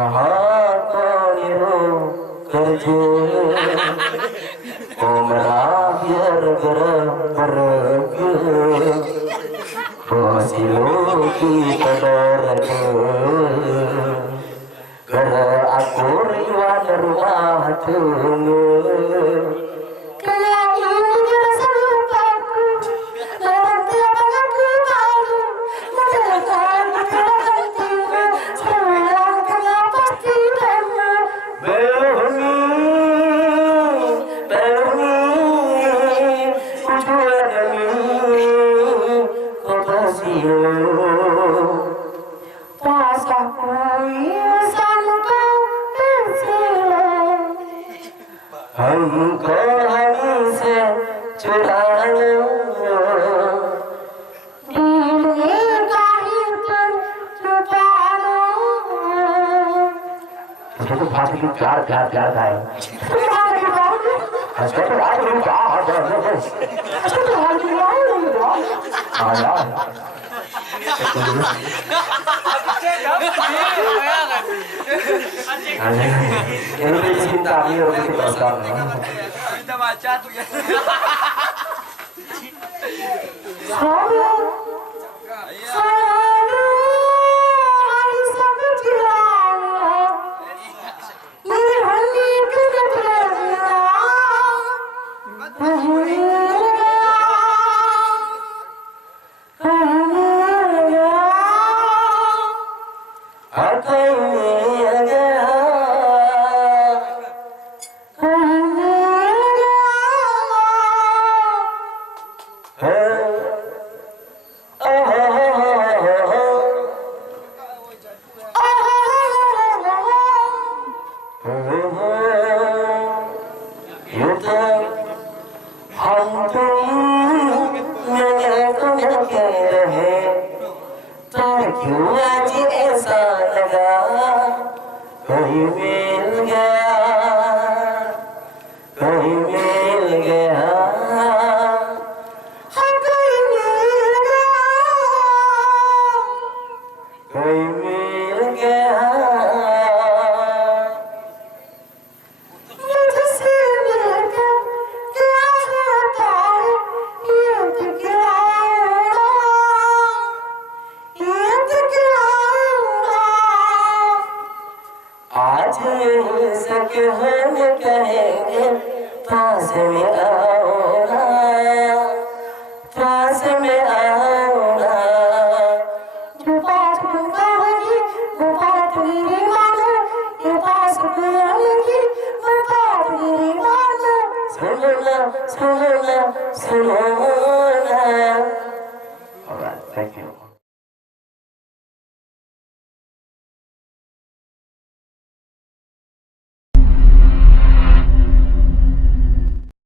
महाकानिरो करजे ओमरा बियर गर परग बसिलो की तडरग घर आकुर इwan rumahtun हमको हमसे चुरा लो इसको फांसी की प्यार प्यार प्यार गाए इसको तो आज भी क्या हाथ है इसको तो आज भी हाँ यार ini cinta ini orang kita sekarang. Kita baca tuh ya. क्यों आज ऐसा लगा कहीं मिल गया कहीं मिल गया कहीं मिल गया कहीं मिल गया मुझसे मिलकर क्या होता है ये तो क्या आज सके हम कहेंगे पास में आओ ना पास में आओ ना जो बात कहोगी वो बात मेरी मानो ये पास कहोगी वो बात मेरी मानो सुनो ना सुनो ना सुनो ना